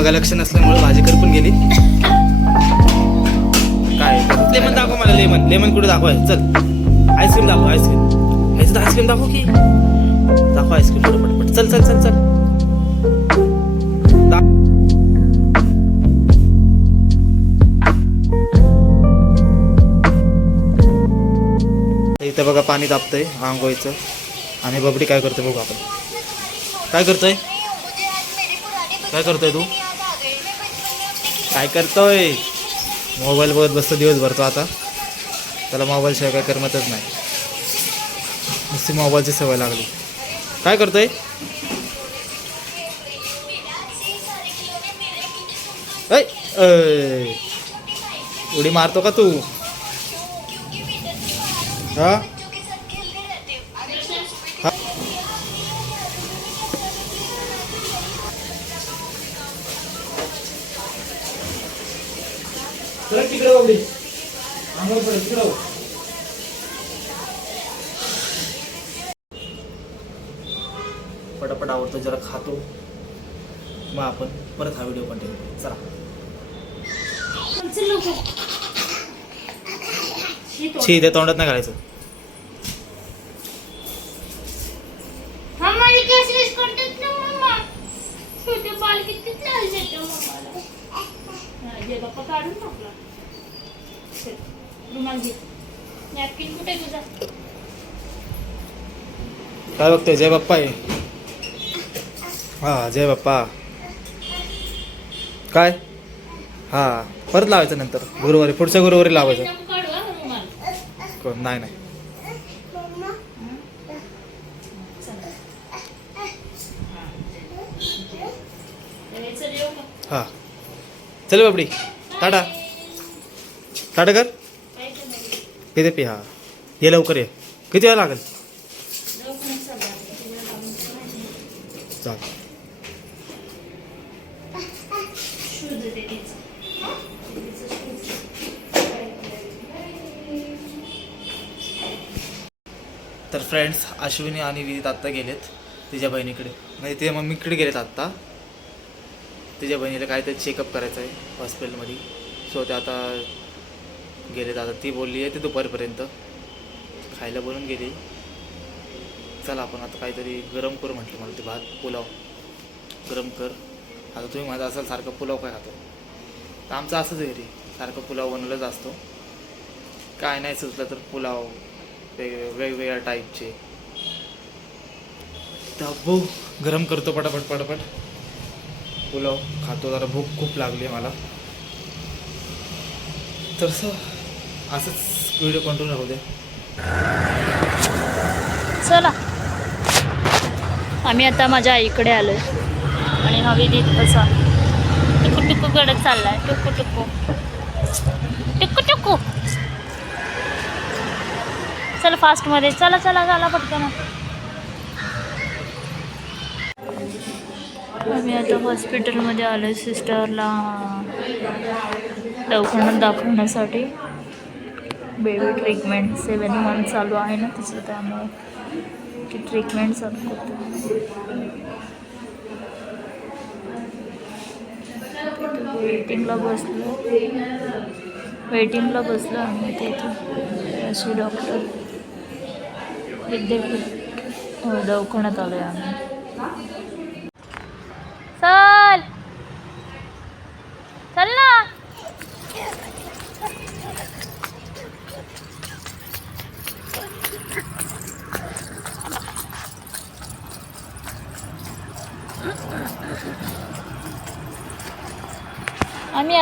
बघा लक्ष नसल्यामुळे भाजी करपून गेली. काय? लेमन दाखव मला लेमन. लेमन कुठे दाखवाय चल. आईस्क्रीम दाखव आईस्क्रीम ह्याचं आईस्क्रीम दाखव की. दाखव आईस्क्रीम पट पटपट चल चल चल चल. दा- इथं बघा पाणी तापतंय आंघोळीचं. आणि बबडी काय करते बघू आपण. काय करतोय? काय करतोय तू? काय करतोय? मोबाईल बघत बसतो दिवस भरतो आता. त्याला मोबाईल शिवाय काय करमतच नाही. नुसती मोबाईलची सवय लागली. काय करतोय? ऐ, उडी मारतो का तू? हा. रुमाल घे. नॅपकिन कुठे आहे तुझा? काय बघतोय जय बाप्पा आहे. हा जय बाप्पा. काय? हा परत लावायचं नंतर. गुरुवारी पुढच्या गुरुवारी लावायचं. नाही नाही. हा. चल बापडी टाटा. टाटा कर? पिते पी हा. ये लवकर ये. किती वेळ लागेल? अश्विनी आणि विदित आत्ता गेलेत तिच्या बहिणीकडे. म्हणजे तिच्या मम्मीकडे गेलेत आत्ता. तिच्या बहिणीला काहीतरी चेकअप करायचं आहे हॉस्पिटलमध्ये सो ते आता गेलेत. आता ती बोलली आहे ते दुपारपर्यंत. खायला बोलून गेली. चला आपण आता काहीतरी गरम करू म्हटलं मला ते भात पुलाव. गरम कर. आता तुम्ही माझा असाल सारखं पुलाव काय खातो? तर आमचं असंच घरी. सारखं पुलाव बनवलंच असतो. काय नाही सुचलं तर पुलाव वेग वेगवेगळ्या टाईपचे तर गरम करतो पटापट पटापट. पुलाव खातो जरा भूक खूप लागली आहे मला. तर सर असंच व्हिडिओ कंटिन्यू राहू दे. चला. आम्ही आता माझ्या आईकडे आलो आहे आणि हवी विदित कसा टुकू टुकू कडे चाललाय. टुकू टुकू. टुकू टुकू. चल फास्टमध्ये चला चला चला पटकन. आम्ही आता हॉस्पिटलमध्ये आलो आहे सिस्टरला दवाखान्यात दाखवण्यासाठी. बेबी ट्रीटमेंट सेवन मंथ चालू आहे ना तिचं त्यामुळे ती ट्रीटमेंट चालू करते. वेटिंगला बसलो. वेटिंगला बसलो आम्ही तिथे अशी डॉक्टर विद्यापीठ हो, दवाखान्यात आलो आहे आम्ही चल चल ना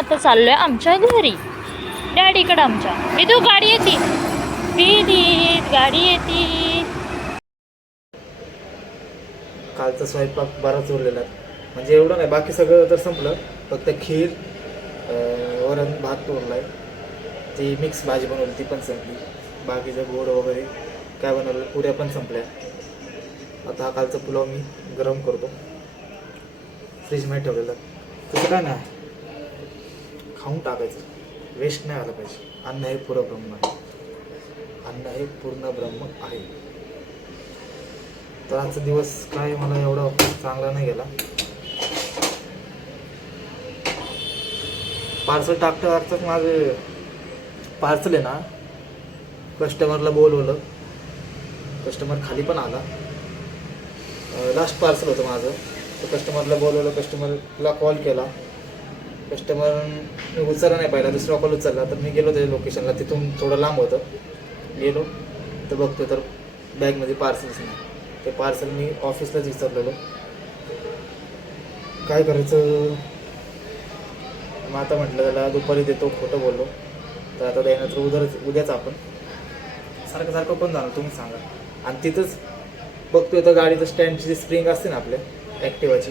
आम्ही आता चाललोय आमच्या घरी. डॅडीकडं आमच्या. विदू गाडी येते. विदीत गाडी येते. कालचा स्वयंपाक बराच उरलेला. आहे. म्हणजे एवढं नाही बाकी सगळं तर संपलं. फक्त खीर वरण भात उरलाय. ती मिक्स भाजी बनवली ती पण संपली. बाकीचं गोड वगैरे काय बनवलं पुऱ्या पण संपल्या. आता हा कालचा पुलाव मी गरम करतो. फ्रीजमध्ये ठेवलेला. तसं काय नाही? खाऊन टाकायचं. वेस्ट नाही आलं पाहिजे. अन्न हे पुरं ब्रह्म आहे. अन्न हे पूर्ण ब्रह्म आहे. तर आजचा दिवस काय मला एवढा चांगला नाही गेला. पार्सल टाकता टाकताच माझं पार्सल आहे ना. कस्टमरला बोलवलं. कस्टमर खाली पण आला. लास्ट पार्सल होतं माझं. तर कस्टमरला बोलवलं. कस्टमरला कॉल केला. कस्टमर उचलला नाही पाहिला दुसरा कॉल उचलला. तर मी गेलो त्याच्या लोकेशनला तिथून थोडं लांब होतं. गेलो. तर बघतो तर बॅगमध्ये पार्सल्स नाही. ते पार्सल मी ऑफिसलाच विचारलेलं काय करायचं? मग आता म्हटलं त्याला दुपारी देतो खोटं बोललो. तर आता देणार तर उद्याच उद्याच आपण. सारखं सारखं कोण जाणार तुम्ही सांगा. आणि तिथंच बघतोय तर गाडीचं स्टँडची जी स्प्रिंग असते ना आपल्या ॲक्टिवाची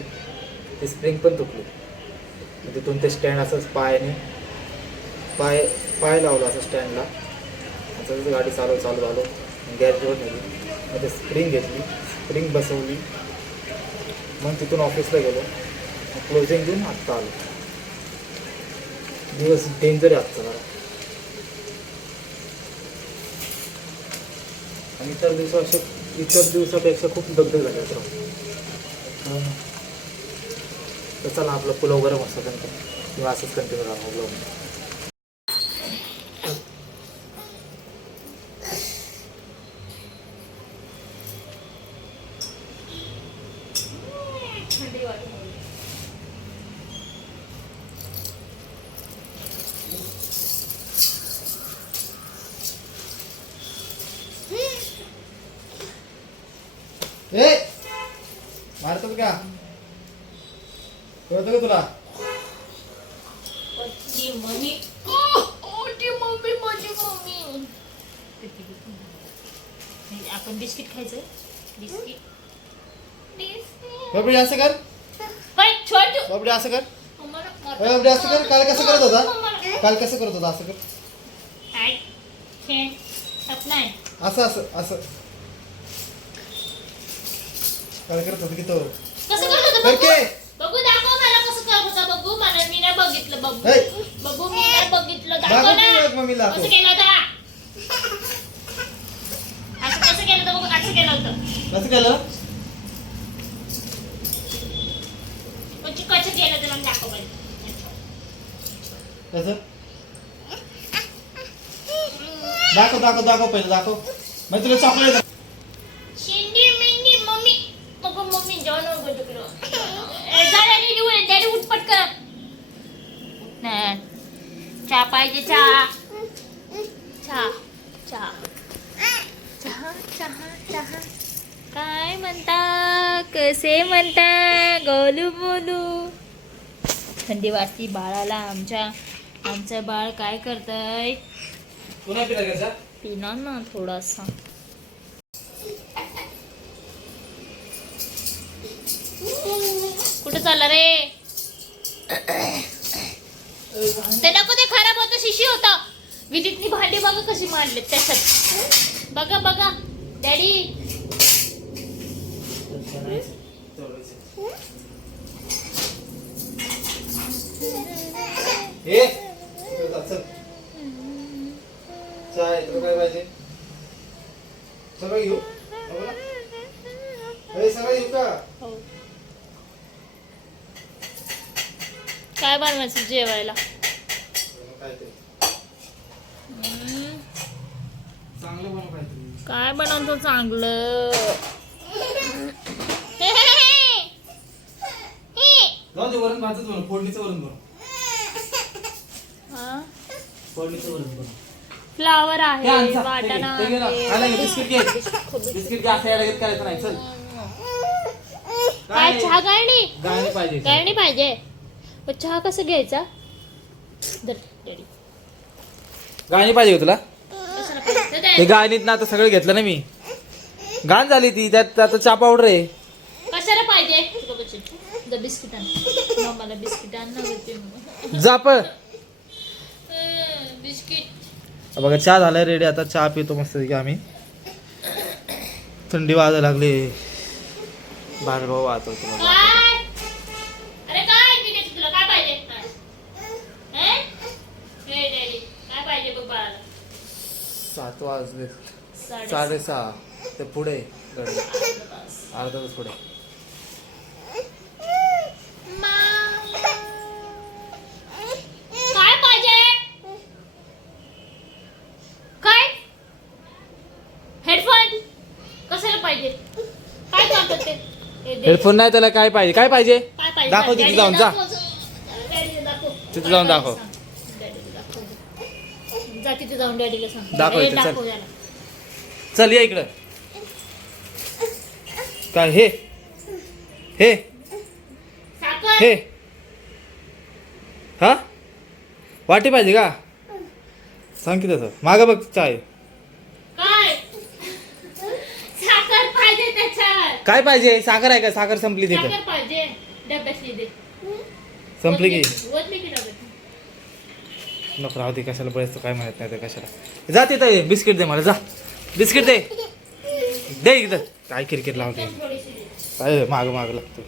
ती स्प्रिंग पण तुटली. तिथून ते स्टँड असंच पायाने पाय पाय लावला असं स्टँडला असं गाडी चालव चालू आलो गॅरेजवर नेली. मग ते स्प्रिंग घेतली. स्प्रिंग बसवली. मग तिथून ऑफिसला गेलो. क्लोजिंग देऊन आत्ता आलो. दिवस डेंजर आहे आजचा जरा. आणि इतर दिवसापेक्षा इतर दिवसापेक्षा खूप दगदग झाली तर तर चला आपलं पुलाव गरम असतं नंतर किंवा असंच कंटिन्यू राहणार पुलाव ए मारतो का? का तुला. आपण बिस्किट खायचं बिस्किट. बिस्किट. बापडे असं कर. बापडे असं कर. बापडे असं कर. काल कसं करत होता? काल कसं करत होता? असं कर. काय? असं असं असं. काल करत होता की तो. कसं करत होता कर बघू? के बघू दाखव मला कसं करत मी नाही बघितलं बघू. बघू मी नाही बघितलं. दाखव दाखव ना. की मम्मीला दाखव. कसं केलं होता? असं कसं केलं होतं बघू असं केलं होतं? कसं केलं? म्हणजे कसं केलं होतं मला दाखव पाहिजे कसं? दाखव दाखव दाखव पहिलं दाखव. मग तुला चॉकलेट शिंदी मिंदी मम्मी बघू मम्मी जेवण वगैरे तिकडं ए, जा डॅडी निघून ये, डॅडी उठपट कर नाही. चहा पाहिजे चहा. चहा. चहा. चहा चहा चहा. काय म्हणता? कसे म्हणता? गोलू बोलू. थंडी वाजती बाळाला आमच्या आमचं बाळ काय करतंय? पिणार ना थोडासा. कुठं चालला रे? ते नको ते खराब होतं? शिशी होतं. विजिटनी भांडी बघा कशी मांडले त्याच्यात. बघा बघा. डॅडी. काय पाहिजे? सगळं घेऊ. ना? सगळं घेऊ का? हो. काय बनवायचं जेवायला काय ते हम्म, चांगलं बनव काहीतरी काय बनवतो चांगलं. जाऊ दे वरण भातच बनव फोडणीचं वरण बनव हा? फोडणीचं वरण बनव फ्लावर आहे वाटाणा ते घे, ते घे ना. खायला घे, बिस्किट घे. आहे. बिस्किट घे असं यायला घेत करायचं नाही चल. काय चहा गाळणी? गाणी पाहिजे. गाळणी पाहिजे. मग चहा कसं घ्यायचा? धर. गाणी पाहिजे का तुला? कशाला पाहिजे? ते धर, गाणीत ना आता सगळं घेतलं ना मी. गाण झाली ती त्यात आता चहा पावडर आहे. कशाला पाहिजे? जाप बिस्किट बघा चहा झालाय रेडी आता चहा पितो मस्त आम्ही. थंडी वाजायला लागली. बाहेर भाऊ वाहतो तुम्हाला. काय? अरे काय? ते पुढे. अर्धा तास पुढे. हेडफोन नाही त्याला काय पाहिजे? काय पाहिजे? दाखव तिथे जाऊन जा. तिथे जाऊन दाखव. दाखव. चल या इकडं. काय? हे. हे. हे. हा? वाटी पाहिजे का? सांग की तसं. मागं बघ चाय. काय? पाहिजे साखर आहे का? साखर संपली तिथं. संपली की? नको राहू दे कशाला बरेच काय माहीत नाही ते कशाला. जा तिथं बिस्किट दे मला जा. बिस्किट दे. दे इथं. काय किरकिर लावते काय माग माग लागतो.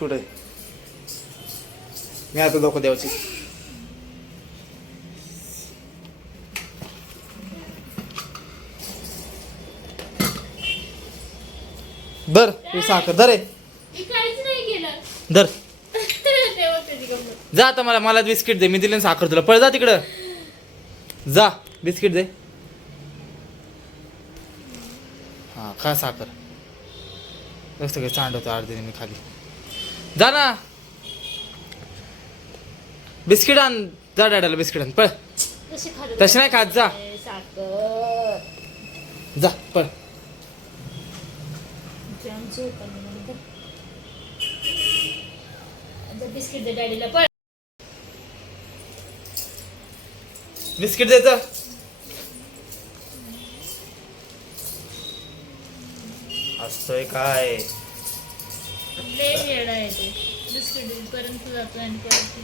कुठे? मी आता डोकं द्यावची दर तू साखर दर दर जा आता मला मला बिस्किट दे. मी दिले साखर तुला. पळ जा तिकडं. जा. बिस्किट दे. हा खा साखर. जास्त काही सांडवतो अर्धीने मी खाली. जा ना. बिस्किट आण जा डॅडाला बिस्किट आण पळ. तशी नाही खात जा. साखर. जा पळ. बिस्किट दे डॅडीला पण बिस्किट दे जा असतोय काय बिस्किट जातो आणि परत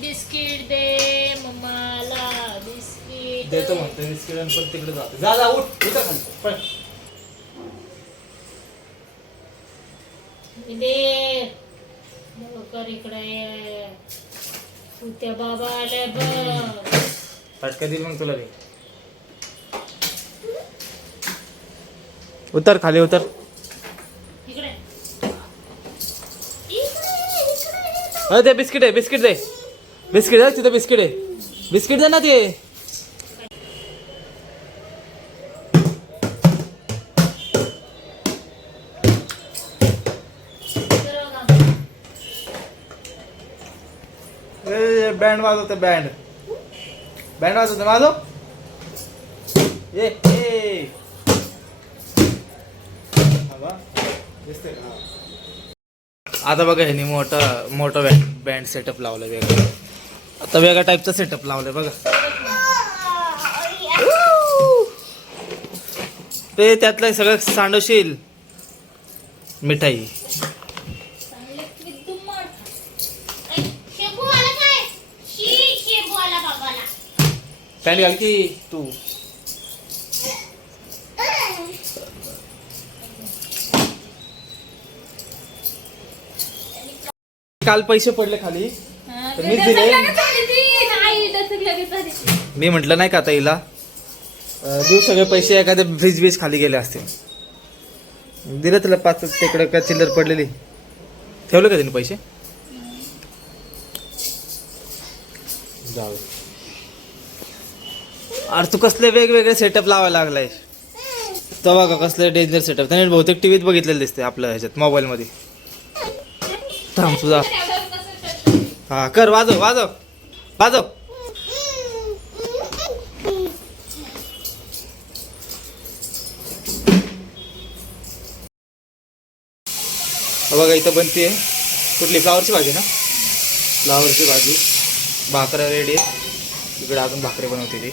बिस्किट दे मम्माला बिस्किट. देतो म्हणतो बिस्किट आणि पण तिकडे जातो जा जा उठ. उठा खाली पळ. दे लवकर इकडे ये त्या बाबा आल्या बघ. फटका देईल मग तुला उतर खाली उतर. अरे ते बिस्किट आहे बिस्किट दे. बिस्किट आहे तिथं बिस्किट आहे. बिस्किट दे ना ते. बँड वाजवते बँड. बँड वाजवते वाजव. ये आता बघा ह्यानी मोठं मोठं बँड सेटअप लावलं वेगळं. आता वेगळ्या टाईपचं सेटअप लावलंय बघा. ते त्यातलं सगळं सांडवशील. मिठाई. पॅन्ट घाल की तू. काल पैसे पडले खाली. तर मीच दिले. मी म्हटलं नाही का आता हिला? अं, देऊ सगळे पैसे एखाद्या फ्रीज बीज खाली गेले असते दिलं तुला पाच तिकडं का चिल्लर पडलेली. ठेवलं का तिने पैसे? जाऊ. अरे तू कसले वेगवेगळे सेटअप लावायला लागलाय तो बघा कसले डेंजर सेटअप त्याने बहुतेक टीव्हीत बघितलेलं दिसते आपल्या ह्याच्यात मोबाईलमध्ये थांब तुझा? हा कर वाजव वाजव वाजव. हा बघा इथं बनते कुठली? फ्लावरची भाजी ना? फ्लावरची भाजी. भाकऱ्या रेडी आहे इकडे अजून भाकरी बनवते ती.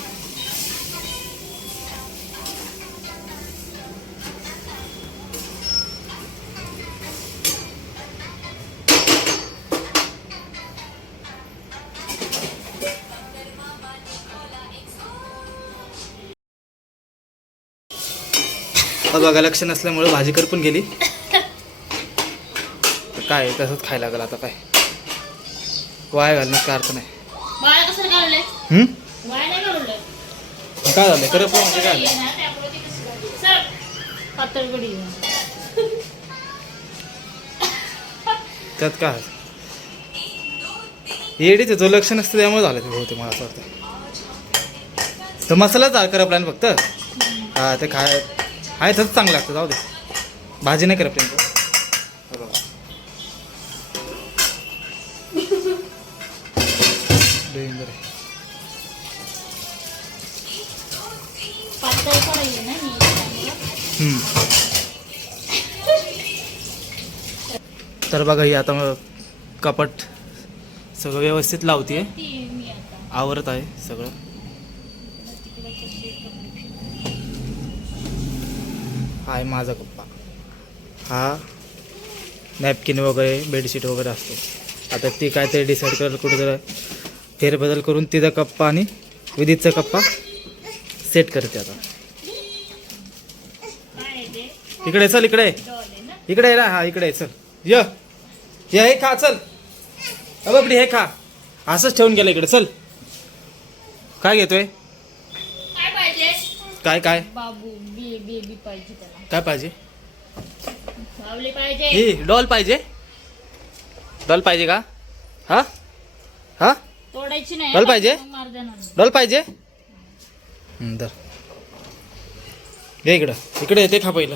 हा बघा लक्ष नसल्यामुळे भाजी करपून गेली. तर काय तसंच खायला लागलं आता काय. वाया घालण्यात काय अर्थ नाही. घाललंय काय झालं करपून म्हणजे काय त्यात काय येडीच तो लक्ष नसतं त्यामुळे झालं ते बहुतेक मला असं वाटतं. तर मसालाच करा प्लॅन फक्त? हा ते खाय आहे तसंच चांगलं लागतं जाऊ दे भाजी नाही. डेंजर आहे. त्यामुळं. हम्म. तर बघा ही आता मग कपाट सगळं व्यवस्थित लावते आवरत आहे सगळं तिकडे कशी कपडे हा आहे माझा कप्पा हा? नॅपकिन वगैरे बेडशीट वगैरे असतो. आता ती काय डिसाईड करेल कुठे जरा फेरबदल करून तिचा कप्पा आणि विदितचा कप्पा सेट करते आता. इकडे चल इकडे. डॉल आहे ना इकडे ये ना. हा इकडे चल. य. ये हे खा चल. अ बापडी हे खा. असंच ठेवून गेलं इकडे चल. काय घेतोय? काय पाहिजे? काय काय? बाबू बे बेबी पाहिजे त्याला. काय पाहिजे? ही डॉल पाहिजे? डॉल पाहिजे का? हा? हा? नाही डॉल पाहिजे? नाही. डॉल पाहिजे? हं, ये इकडं. इकडे येते खा पहिलं.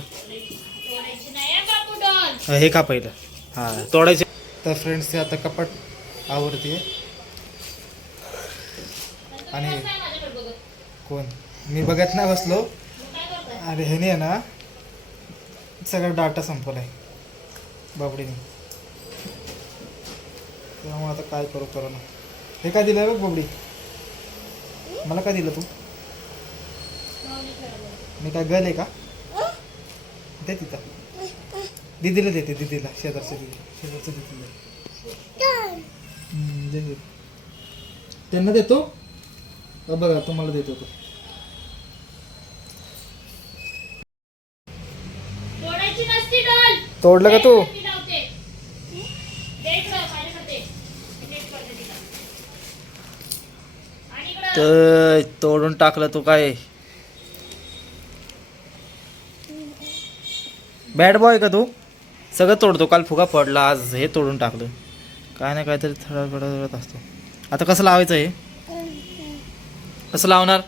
नाही हं हे खा पहिलं. हां तोडायचे. तर फ्रेंड्स आता कपाट आवडते आणि कोण? मी बघत नाही बसलो. अरे ह्याने आहे ना सगळा डाटा संपलाय. बाबडीने त्यामुळे आता काय करू करू ना हे काय दिलं बघ बाबडी? मला काय दिलं तू. मी काय गल आहे का? दे तिथं. दिदीला देते दिदीला शेजारच्या दिदी शेजारच्या दिदीला. हम्म, दे. दे. त्यांना देतो? बघा तुम्हाला देतो तो तोडायची नसती डॉल तोडलं का तू मी लावते दे इकडं माझ्याकडे दे. मी नीट करते तोडलं का तू? तर तोडून टाकलं तू काय? बॅड बॉय का तू? सगळं तोडतो. काल फुगा पडला आज हे तोडून टाकलं. काय ना काहीतरी थोडा थोडा असतो. आता कसं लावायचं हे? कसं लावणार?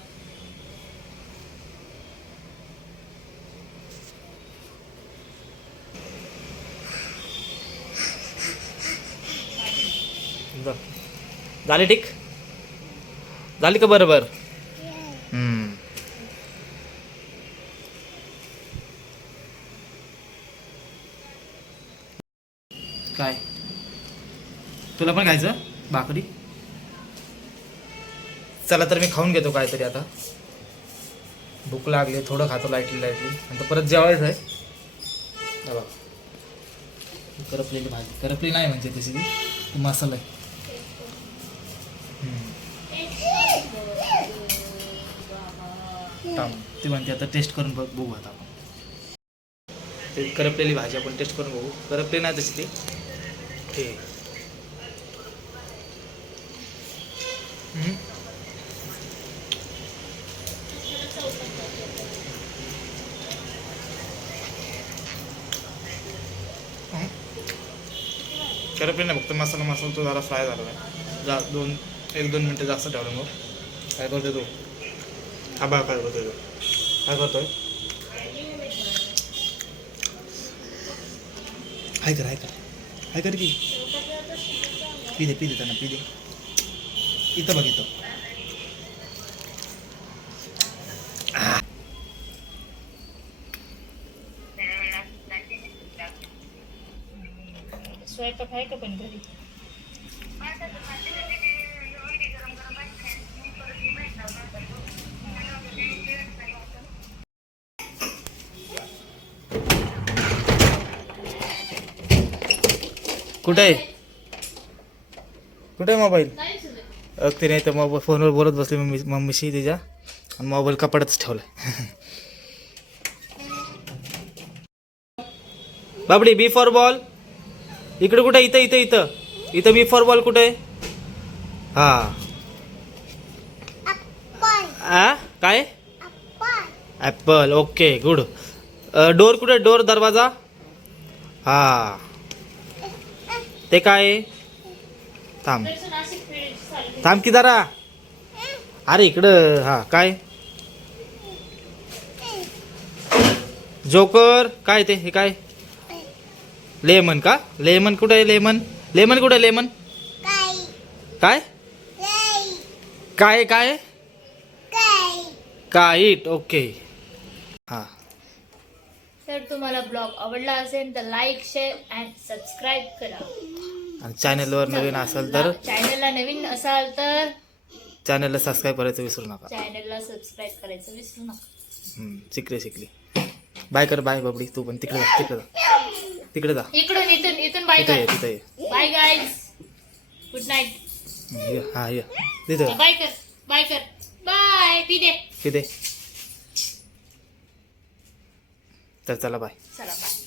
बरं. झाली ठीक? झाली का बरोबर हम्म. काय? तुला पण खायचं? भाकरी? चला तर मी खाऊन घेतो काहीतरी आता. भूक लागली थोडं खातो लाईटली लाईटली नंतर परत जेवायचं आहे. करपलेली भाजी. करपली नाही म्हणजे तशी ती. मसाला आहे. थांब ती म्हणते आता टेस्ट करून बघ बघू आता आपण. ते करपलेली भाजी आपण टेस्ट करून बघू. करपली नाही तशी ती. ठीक. करपली नाही फक्त मसाला मसाला तो जरा फ्राय झाला. आहे जा दोन एक दोन मिनटं जास्त ठेवलं मग. काय करतो तू? हा बा काय करतोय काय करतोय हाय कर हाय कर हाय कर की पी दे पी देताना त्यांना पी दे इथं बघ इथं कुठे? आहे कुठे आहे मोबाईल? नाही तर मोबाईल फोनवर बोलत बसले मम्मी मम्मीशी तिच्या. आणि मोबाईल कपाटातच ठेवला बाबडी बी फॉर बॉल इकडे कुठे? इथं इथं इथं. इथं बी फॉर बॉल कुठे? आहे हा काय? ॲपल ओके गुड डोर कुठे? डोर दरवाजा? हा. ते काय? थांब. थांब की जरा. अरे इकडं हा काय? जोकर काय ते हे काय? लेमन का? लेमन कुठे आहे लेमन? लेमन कुठे आहे लेमन? काय? काय काय? Kite okay. हां. तर तुम्हाला ब्लॉग आवडला असेल तर लाईक शेअर अँड सबस्क्राईब करा. आणि चॅनलवर नवीन असाल तर चॅनलला नवीन असाल तर चॅनलला सबस्क्राईब करायचं विसरू नका. चॅनलला सबस्क्राईब करायचं विसरू नका. शिकले शिकली. बाय कर बाय बबडी तू पण तिकडे जा तिकडे जा. तिकडे जा. इकडून इथून इथून बाय कर. तिथे ये. Bye guys. गुड नाईट हा ये. तिथे. बाय कर बाय कर. बाय पी दे Hasta la bye.